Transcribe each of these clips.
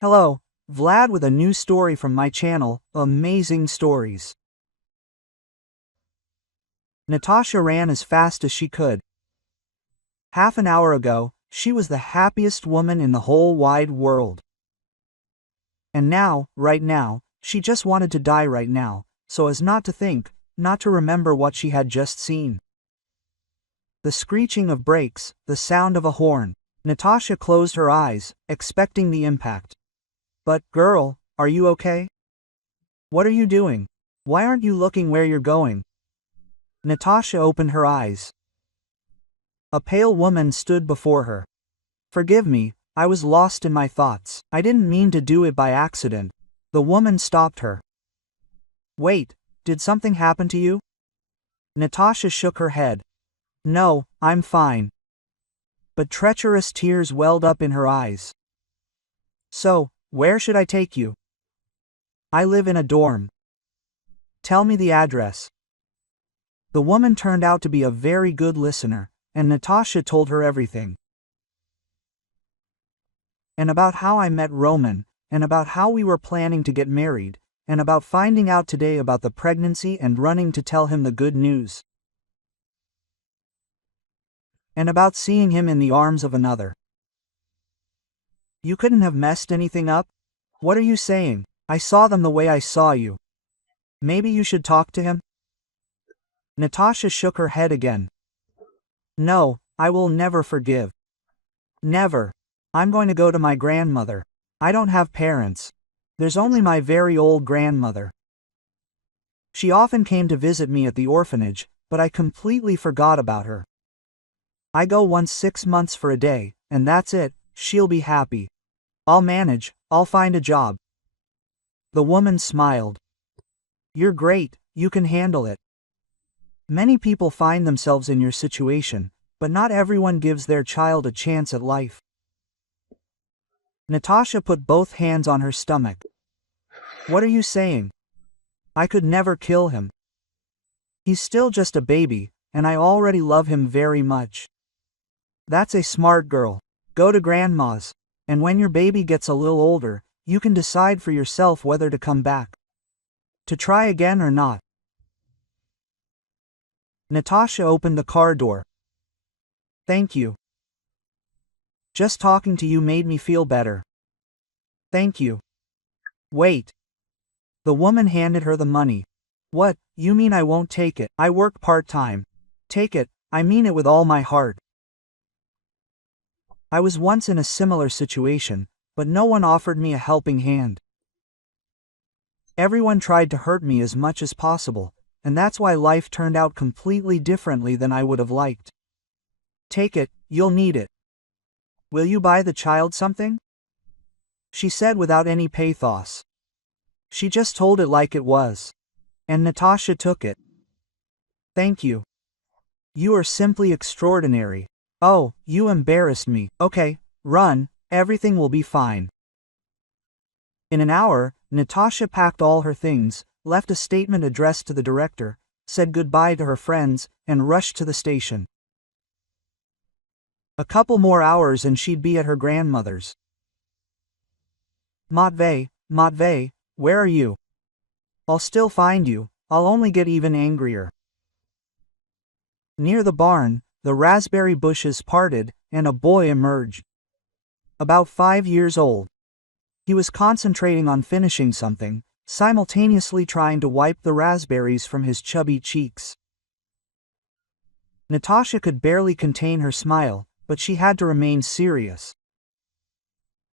Hello, Vlad with a new story from my channel, Amazing Stories. Natasha ran as fast as she could. Half an hour ago, she was the happiest woman in the whole wide world. And now, right now, she just wanted to die right now, so as not to think, not to remember what she had just seen. The screeching of brakes, the sound of a horn. Natasha closed her eyes, expecting the impact. But, girl, are you okay? What are you doing? Why aren't you looking where you're going? Natasha opened her eyes. A pale woman stood before her. Forgive me, I was lost in my thoughts. I didn't mean to do it by accident. The woman stopped her. Wait, did something happen to you? Natasha shook her head. No, I'm fine. But treacherous tears welled up in her eyes. So, where should I take you? I live in a dorm. Tell me the address. The woman turned out to be a very good listener, and Natasha told her everything. And about how I met Roman, and about how we were planning to get married, and about finding out today about the pregnancy and running to tell him the good news. And about seeing him in the arms of another. You couldn't have messed anything up? What are you saying? I saw them the way I saw you. Maybe you should talk to him? Natasha shook her head again. No, I will never forgive. Never. I'm going to go to my grandmother. I don't have parents. There's only my very old grandmother. She often came to visit me at the orphanage, but I completely forgot about her. I go once 6 months for a day, and that's it. She'll be happy. I'll manage, I'll find a job. The woman smiled. You're great, you can handle it. Many people find themselves in your situation, but not everyone gives their child a chance at life. Natasha put both hands on her stomach. What are you saying? I could never kill him. He's still just a baby, and I already love him very much. That's a smart girl. Go to grandma's, and when your baby gets a little older, you can decide for yourself whether to come back. To try again or not. Natasha opened the car door. Thank you. Just talking to you made me feel better. Thank you. Wait. The woman handed her the money. What, you mean I won't take it? I work part-time. Take it, I mean it with all my heart. I was once in a similar situation, but no one offered me a helping hand. Everyone tried to hurt me as much as possible, and that's why life turned out completely differently than I would have liked. Take it, you'll need it. Will you buy the child something? She said without any pathos. She just told it like it was. And Natasha took it. Thank you. You are simply extraordinary. Oh, you embarrassed me. Okay, run, everything will be fine. In an hour, Natasha packed all her things, left a statement addressed to the director, said goodbye to her friends, and rushed to the station. A couple more hours and she'd be at her grandmother's. Matvey, where are you? I'll still find you, I'll only get even angrier. Near the barn, the raspberry bushes parted, and a boy emerged. About 5 years old. He was concentrating on finishing something, simultaneously trying to wipe the raspberries from his chubby cheeks. Natasha could barely contain her smile, but she had to remain serious.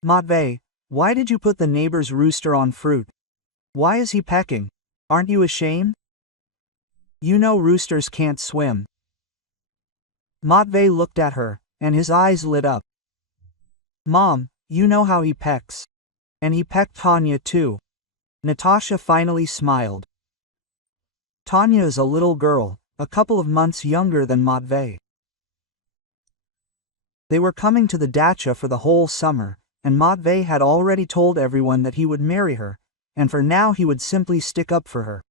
Matvey, why did you put the neighbor's rooster on fruit? Why is he pecking? Aren't you ashamed? You know roosters can't swim. Matvey looked at her, and his eyes lit up. Mom, you know how he pecks. And he pecked Tanya too. Natasha finally smiled. Tanya is a little girl, a couple of months younger than Matvey. They were coming to the dacha for the whole summer, and Matvey had already told everyone that he would marry her, and for now he would simply stick up for her.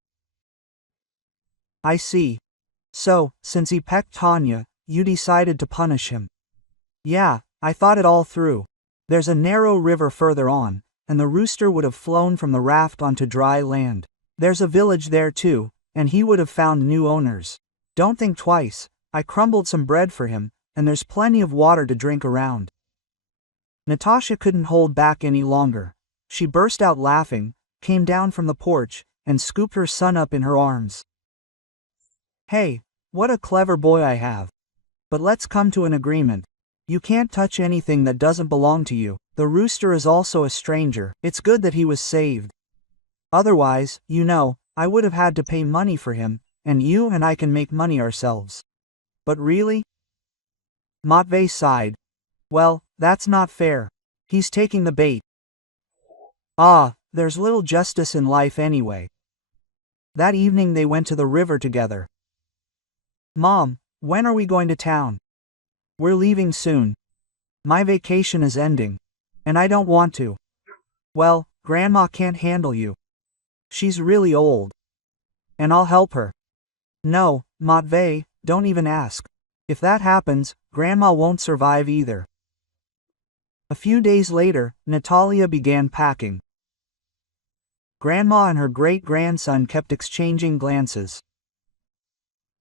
I see. So, since he pecked Tanya, you decided to punish him. Yeah, I thought it all through. There's a narrow river further on, and the rooster would have flown from the raft onto dry land. There's a village there too, and he would have found new owners. Don't think twice, I crumbled some bread for him, and there's plenty of water to drink around. Natasha couldn't hold back any longer. She burst out laughing, came down from the porch, and scooped her son up in her arms. Hey, what a clever boy I have. But let's come to an agreement. You can't touch anything that doesn't belong to you. The rooster is also a stranger. It's good that he was saved. Otherwise, you know, I would have had to pay money for him, and you and I can make money ourselves. But really? Matvey sighed. Well, that's not fair. He's taking the bait. Ah, there's little justice in life anyway. That evening they went to the river together. Mom, when are we going to town? We're leaving soon. My vacation is ending. And I don't want to. Well, Grandma can't handle you. She's really old. And I'll help her. No, Matvey, don't even ask. If that happens, Grandma won't survive either. A few days later, Natalia began packing. Grandma and her great-grandson kept exchanging glances.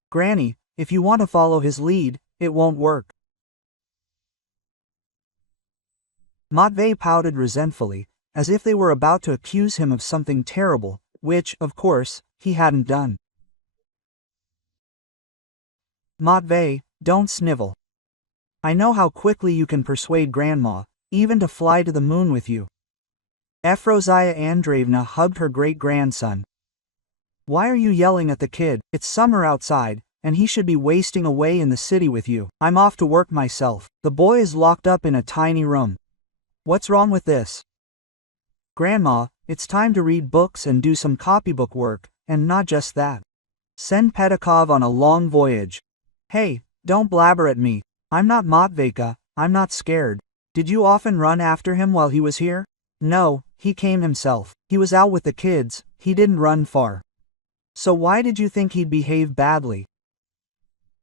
Granny, if you want to follow his lead, it won't work. Matvey pouted resentfully, as if they were about to accuse him of something terrible, which, of course, he hadn't done. Matvey, don't snivel. I know how quickly you can persuade Grandma, even to fly to the moon with you. Efrozia Andreevna hugged her great-grandson. Why are you yelling at the kid? It's summer outside, and he should be wasting away in the city with you. I'm off to work myself. The boy is locked up in a tiny room. What's wrong with this? Grandma, it's time to read books and do some copybook work, and not just that. Send Petakov on a long voyage. Hey, don't blabber at me. I'm not Matveyka, I'm not scared. Did you often run after him while he was here? No, he came himself. He was out with the kids, he didn't run far. So why did you think he'd behave badly?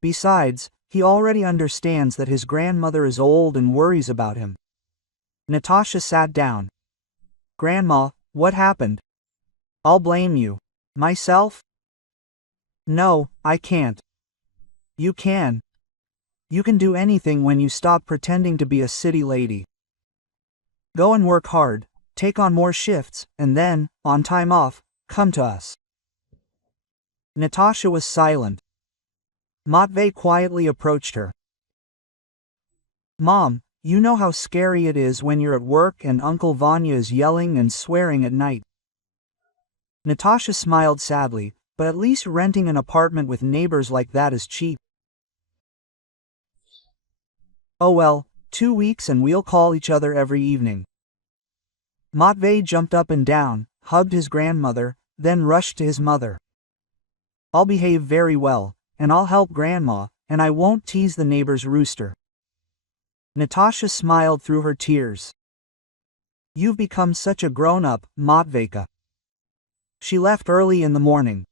Besides, he already understands that his grandmother is old and worries about him. Natasha sat down. Grandma, what happened? I'll blame you. Myself? No, I can't. You can. You can do anything when you stop pretending to be a city lady. Go and work hard, take on more shifts, and then, on time off, come to us. Natasha was silent. Matvey quietly approached her. Mom, you know how scary it is when you're at work and Uncle Vanya is yelling and swearing at night. Natasha smiled sadly, but at least renting an apartment with neighbors like that is cheap. Oh well, 2 weeks and we'll call each other every evening. Matvey jumped up and down, hugged his grandmother, then rushed to his mother. I'll behave very well, and I'll help Grandma, and I won't tease the neighbor's rooster. Natasha smiled through her tears. You've become such a grown-up, Matveyka. She left early in the morning.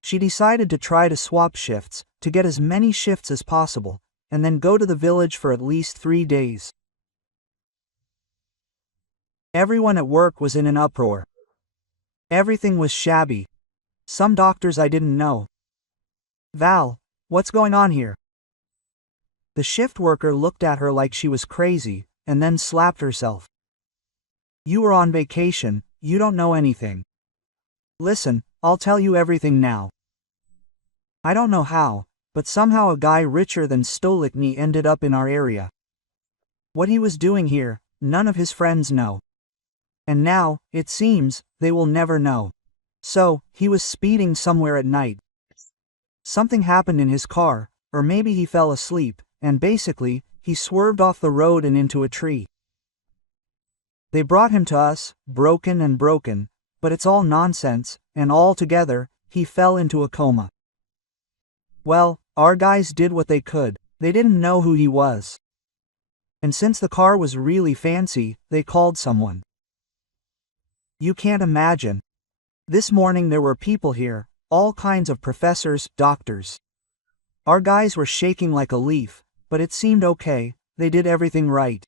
She decided to try to swap shifts, to get as many shifts as possible, and then go to the village for at least 3 days. Everyone at work was in an uproar. Everything was shabby. Some doctors I didn't know. Val, what's going on here? The shift worker looked at her like she was crazy, and then slapped herself. You were on vacation, you don't know anything. Listen, I'll tell you everything now. I don't know how, but somehow a guy richer than Stolicny ended up in our area. What he was doing here, none of his friends know. And now, it seems, they will never know. So, he was speeding somewhere at night. Something happened in his car, or maybe he fell asleep, and basically, he swerved off the road and into a tree. They brought him to us, broken, but it's all nonsense, and all together, he fell into a coma. Well, our guys did what they could. They didn't know who he was. And since the car was really fancy, they called someone. You can't imagine. This morning there were people here, all kinds of professors, doctors. Our guys were shaking like a leaf, but it seemed okay, they did everything right.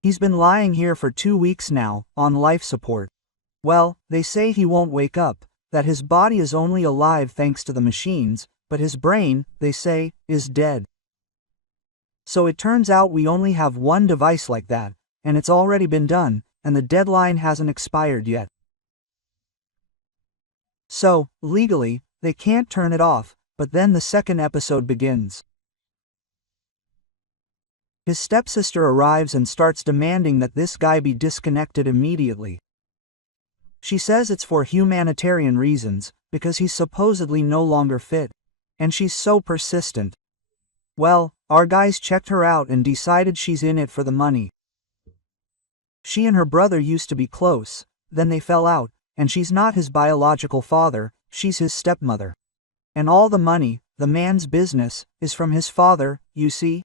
He's been lying here for 2 weeks now, on life support. Well, they say he won't wake up, that his body is only alive thanks to the machines, but his brain, they say, is dead. So it turns out we only have one device like that, and it's already been done, and the deadline hasn't expired yet. So, legally, they can't turn it off, but then the second episode begins. His stepsister arrives and starts demanding that this guy be disconnected immediately. She says it's for humanitarian reasons, because he's supposedly no longer fit. And she's so persistent. Well, our guys checked her out and decided she's in it for the money. She and her brother used to be close, then they fell out, and she's not his biological father, she's his stepmother. And all the money, the man's business, is from his father, you see?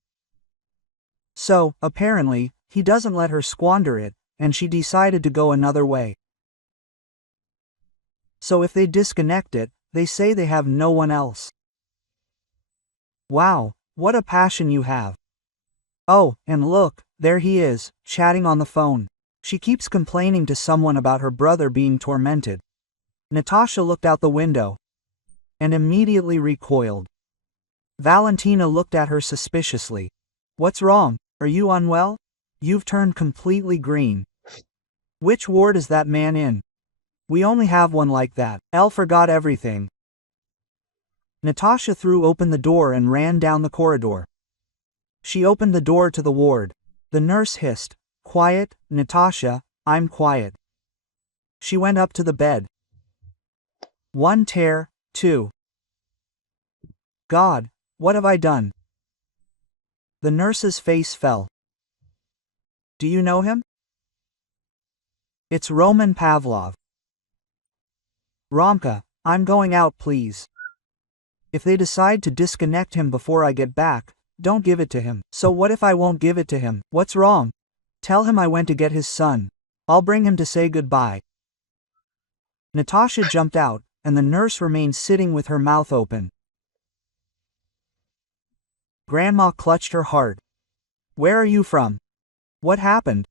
So, apparently, he doesn't let her squander it, and she decided to go another way. So if they disconnect it, they say they have no one else. Wow, what a passion you have. Oh, and look, there he is, chatting on the phone. She keeps complaining to someone about her brother being tormented. Natasha looked out the window and immediately recoiled. Valentina looked at her suspiciously. What's wrong? Are you unwell? You've turned completely green. Which ward is that man in? We only have one like that. Elle forgot everything. Natasha threw open the door and ran down the corridor. She opened the door to the ward. The nurse hissed, "Quiet, Natasha, I'm quiet." She went up to the bed. One tear, two. God, what have I done? The nurse's face fell. Do you know him? It's Roman Pavlov. Romka, I'm going out, please. If they decide to disconnect him before I get back, don't give it to him. So what if I won't give it to him? What's wrong? Tell him I went to get his son. I'll bring him to say goodbye. Natasha jumped out, and the nurse remained sitting with her mouth open. Grandma clutched her heart. Where are you from? What happened?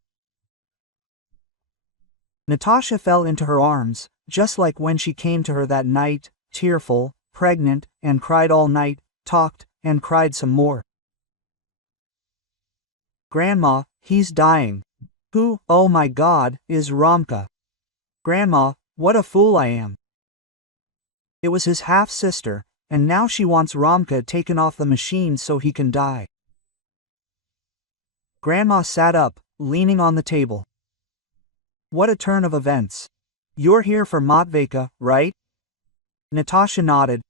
Natasha fell into her arms, just like when she came to her that night, tearful, pregnant, and cried all night, talked, and cried some more. Grandma, he's dying. Who, oh my God, is Romka? Grandma, what a fool I am. It was his half-sister, and now she wants Romka taken off the machine so he can die. Grandma sat up, leaning on the table. What a turn of events. You're here for Matveyka, right? Natasha nodded.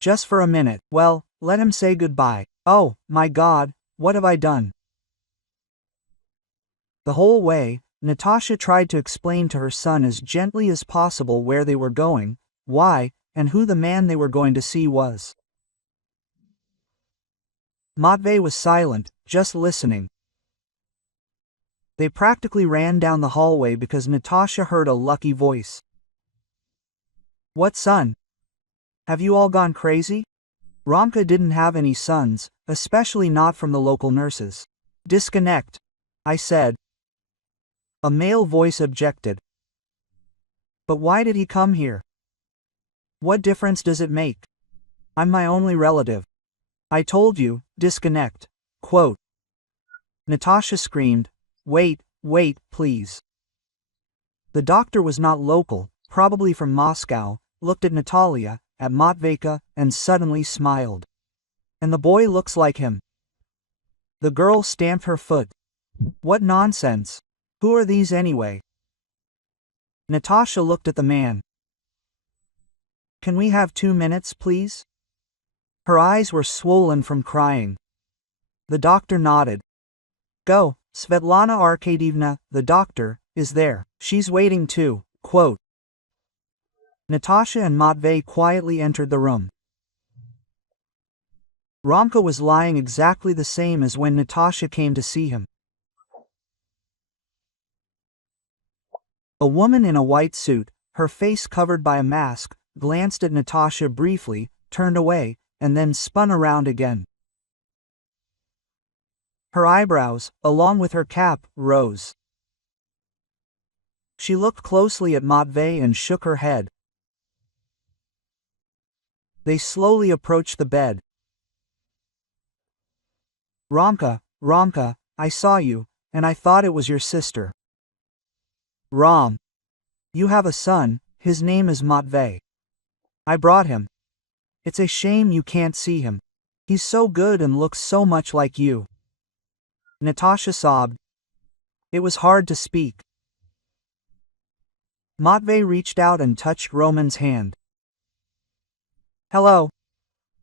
Just for a minute. Well, let him say goodbye. Oh, my God, what have I done? The whole way, Natasha tried to explain to her son as gently as possible where they were going, why, and who the man they were going to see was. Matvey was silent, just listening. They practically ran down the hallway because Natasha heard a lucky voice. What son? Have you all gone crazy? Romka didn't have any sons, especially not from the local nurses. Disconnect, I said. A male voice objected. But why did he come here? What difference does it make? I'm my only relative. I told you, disconnect. Quote. Natasha screamed, wait, please. The doctor was not local, probably from Moscow, looked at Natalia, at Matveyka, and suddenly smiled. And the boy looks like him. The girl stamped her foot. What nonsense. Who are these anyway? Natasha looked at the man. Can we have 2 minutes, please? Her eyes were swollen from crying. The doctor nodded. Go, Svetlana Arkadyevna, the doctor, is there. She's waiting too. Quote. Natasha and Matvey quietly entered the room. Romka was lying exactly the same as when Natasha came to see him. A woman in a white suit, her face covered by a mask, glanced at Natasha briefly, turned away, and then spun around again. Her eyebrows, along with her cap, rose. She looked closely at Matvey and shook her head. They slowly approached the bed. Romka, I saw you, and I thought it was your sister. Rom. You have a son, his name is Matvey. I brought him. It's a shame you can't see him. He's so good and looks so much like you. Natasha sobbed. It was hard to speak. Matvey reached out and touched Roman's hand. Hello.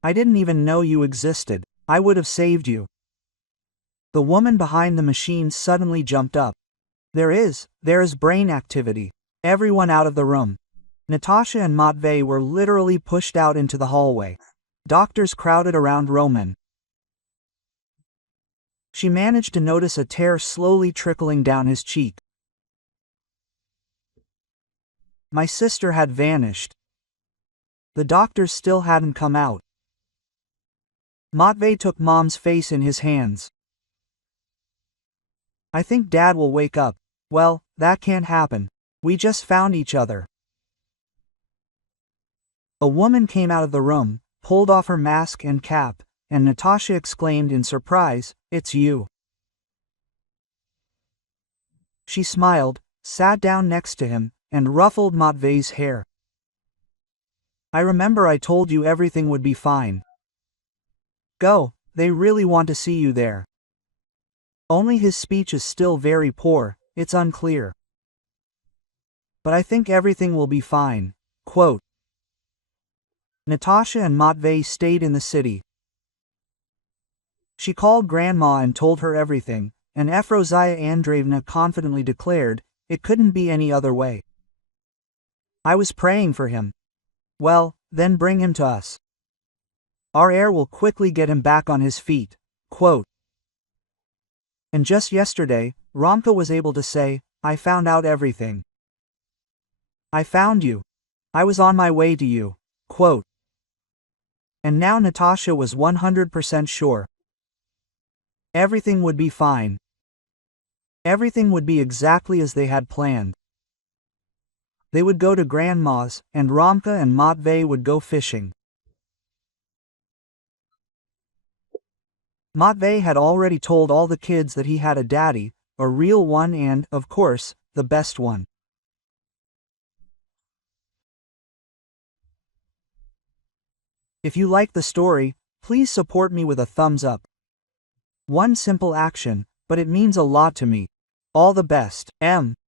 I didn't even know you existed. I would have saved you. The woman behind the machine suddenly jumped up. There is brain activity. Everyone out of the room. Natasha and Matvey were literally pushed out into the hallway. Doctors crowded around Roman. She managed to notice a tear slowly trickling down his cheek. My sister had vanished. The doctors still hadn't come out. Matvey took Mom's face in his hands. I think Dad will wake up. Well, that can't happen. We just found each other. A woman came out of the room, pulled off her mask and cap, and Natasha exclaimed in surprise, It's you. She smiled, sat down next to him, and ruffled Matvey's hair. I remember I told you everything would be fine. Go, they really want to see you there. Only his speech is still very poor, it's unclear. But I think everything will be fine. Quote. Natasha and Matvey stayed in the city. She called Grandma and told her everything, and Efrozia Andreevna confidently declared, it couldn't be any other way. I was praying for him. Well, then bring him to us. Our heir will quickly get him back on his feet. Quote. And just yesterday, Romka was able to say, I found out everything. I found you. I was on my way to you. Quote. And now Natasha was 100% sure. Everything would be fine. Everything would be exactly as they had planned. They would go to Grandma's, and Romka and Matvey would go fishing. Matvey had already told all the kids that he had a daddy, a real one and, of course, the best one. If you like the story, please support me with a thumbs up. One simple action, but it means a lot to me. All the best, M.